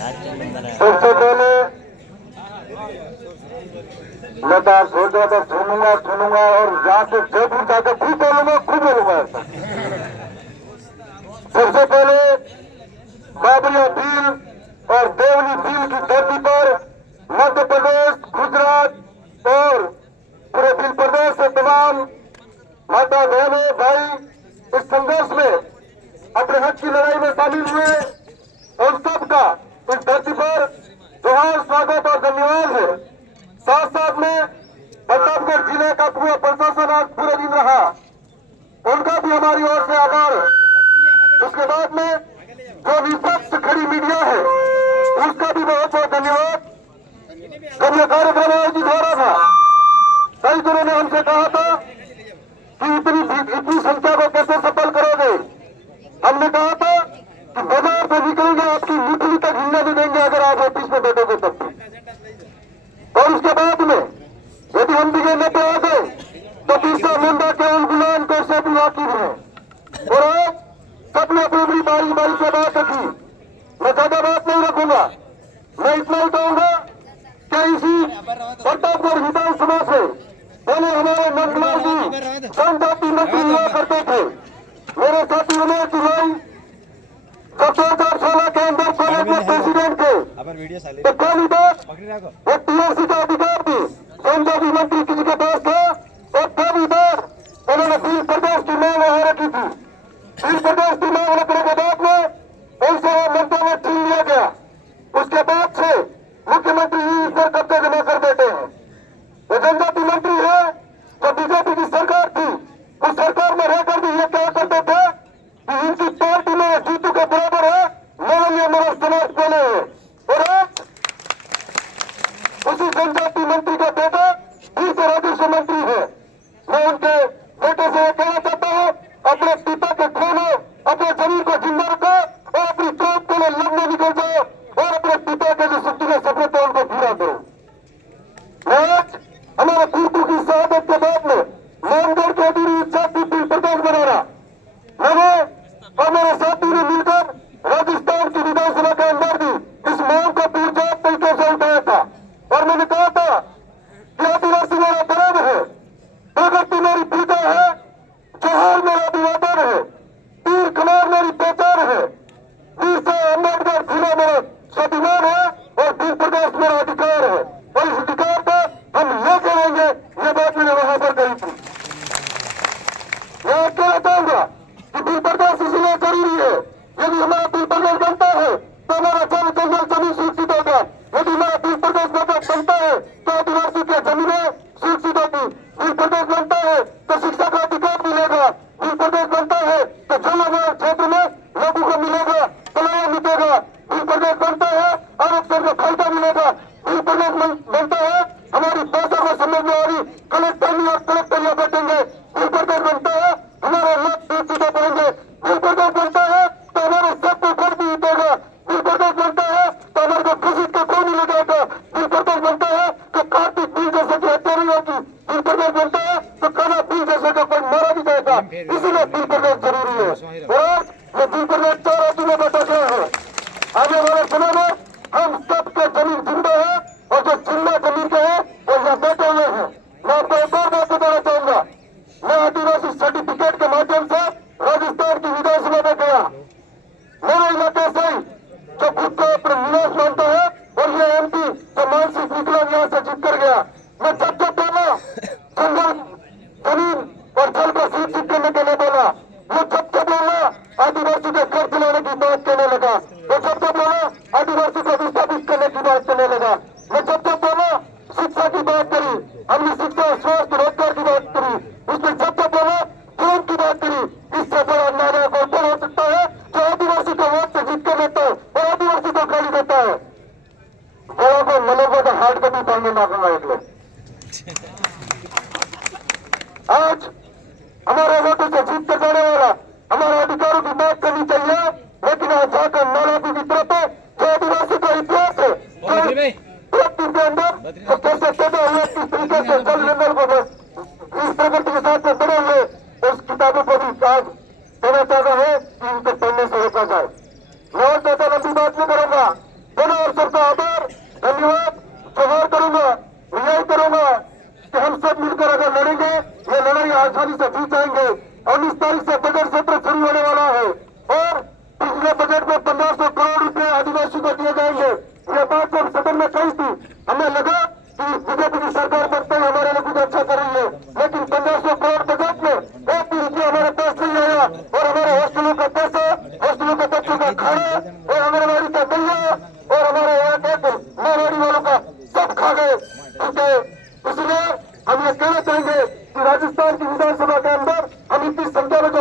सबसे पहले मैं तो आप सोच रहा था सुनूंगा और जाके जयपुर जाकर खूब बोलूंगा ऐसा। सबसे पहले बाबरिया झील और देवली झील की धरती पर मध्य प्रदेश, गुजरात और पूरे दिल प्रदेश से तमाम माता बहनों भाई इस संघर्ष में अपने हक की लड़ाई में शामिल हुए और सबका इस धरती पर जोहार, स्वागत और धन्यवाद है। साथ साथ में प्रतापगढ़ जिले का पूरा प्रशासन आज पूरे दिन रहा, उनका भी हमारी ओर से आभार है। उसके बाद में जो विपक्ष खड़ी मीडिया है उसका भी बहुत बहुत धन्यवाद। जब यह कार्यक्रम आयोजित हो रहा था कई दिनों ने हमसे कहा था कि इतनी संख्या को कैसे सफल करोगे। हमने कहा था कि बाजार से निकलेंगे आपकी मुठली तक हिलने भी देंगे अगर आप ऑफिस में बैठोगे तब। और उसके बाद में यदि हम बिगड़ने पे आ गए तो बिरसा मुंडा के उन गुलाम को से भी वाकिफ है। और आज सबने अपनी बारी से बात रखी। मैं ज्यादा बात नहीं रखूंगा, मैं इतना ही कहूंगा कि इसी प्रतापगढ़ विधानसभा से पहले हमारे नंदलाल जी जनजाति मंत्री हुआ करते थे। मेरे साथी उन्हें चुनाई जब 2016 के अंदर कॉलेज में प्रेसिडेंट थे तो पहली बात वो टीआरसी का अधिकार थी, जनजाति मंत्री किसी के पास था। और पहली बार उन्होंने दिल प्रदेश की मांग वहां रखी थी। दिल प्रदेश की मांग रखने के बाद में उनसे मंत्री में छीन लिया गया। उसके बाद से मुख्यमंत्री इस पर कब्जा जमा कर बैठे हैं। वो जनजाति मंत्री है जो बीजेपी की सरकार थी, उस सरकार में रहकर भी ये क्या करते थे कि इनकी पार्टी में जीतू के बराबर है, माननीय मनोज समाज बोले हैं। और आज उसी जनजाति मंत्री का बेटा फिर से राजस्व मंत्री है। मैं उनके बेटे से कहना चाहता हूँ अपने पिता के खून अपने जमीन को जिंदा रखो और अपनी कौम के लिए लड़ने निकल जाओ और अपने पिता के जो सपने थे उनको पूरा करो। आज हमारे कुर्तू की शहादत के बाद में मानगढ़ के अधूरी इच्छा थी दिल प्रदेश बनाना। मैंने और मेरे साथी ने मिलकर राजस्थान की विधानसभा के अंदर भी इस मांग को पुरजोर तरीके से उठाया था और मैंने कहा था कि आदिवासी मेरा धर्म है, प्रगति मेरी पूजा है, जोहार मेरा अभिवादन है, तीर कमार मेरी पहचान है, वीर साहब अम्बेडकर खुला मेरा स्वाभिमान है और दिल प्रदेश मेरा अधिकार है और इस अधिकार पर हम लेके रहेंगे। ये बात मैंने वहां पर कही थी। मैं कहना चाहूंगा कि दिल प्रदेश इसलिए जरूरी है, यदि हमारा दिल प्रदेश बनता है तो हमारा जल जंगल जमीन सुरक्षित होगा। यदि हमारा दिल प्रदेश बनता है तो आदिवासी की जमीनें सुरक्षित होगी। दिल प्रदेश बनता है तो शिक्षा का अधिकार मिलेगा। दिल प्रदेश बनता है तो जल क्षेत्र में लोगों को मिलेगा, पलायन मिटेगा। दिल प्रदेश बनता है आरक्षण का फायदा मिलेगा। दिल प्रदेश बनता है हमारी भाषा को समझने वाली कलेक्टर और कलेक्टर बैठेंगे। दिल प्रदेश बनता है हमारे लोग सुरक्षित बढ़ेंगे। दिल प्रदेश बनता है तो हमारे सबको घर भी मिलेगा। दिल प्रदेश बनता है तो हमारे को खुशी का कोई नहीं लगाएगा। दिल प्रदेश बनता है तो कार्तिक बीज जैसे की हत्या नहीं होगी। दिल प्रदेश बनता है तो काला बीज जैसे का कोई मारा भी जाएगा। इसीलिए दिल प्रदेश जरूरी है। और ये दिल प्रदेश 4 राज्यों में बैठा गया है। आने वाले समय में हम सबके जमीन जिंदा है और जो जिंदा जमीन के है वो यहाँ बैठे हुए हैं। मैं आपको एक और बात बताना चाहूंगा। मैं आदिवासी सर्टिफिकेट के माध्यम से राजस्थान की विधानसभा में गया। मेरे इलाके से जो खुद को अपने निवास मानता है और ये एमपी जो मानसिक विकलांग यहाँ से जीत कर गया। मैं जब बोला जंगल जमीन और जल को सुरक्षित करने के लिए बोला, वो जब बोला आदिवासी के घर चलाने की बात करने लगा। वो जब बोला आदिवासी को विस्थापित करने की बात करने लगा। मैं जब बोला शिक्षा की बात करी, हमने शिक्षा, स्वास्थ्य, रोजगार की बात करी, उसमें जब बोला प्रेम की बात करी। इससे बड़ा नारा कौन हो सकता है जो आदिवासी को वोट से जीत कर लेता है और आदिवासी को गाली देता है। बड़ों को मनोबल का हार्ड कॉपी पढ़ने मांगूंगा एक लोग। आज हमारे वोटों से जीत कर जाने वाला हमारे अधिकारों की बात करनी चाहिए, लेकिन आज जाकर नाराजी की तरफ है जो आदिवासी का इतिहास है के अंदर तो कैसे पैदा हुए, किस तरीके से जल जंगल को इस प्रगति के साथ में बड़े हुए, उस किताबों को भी आज कहना चाहता है कि इनको पढ़ने से रोका जाए। मैं और ज्यादा लंबी बात नहीं करूंगा। दोनों राजस्थान की विधानसभा के अंदर हम इतनी संख्या में जो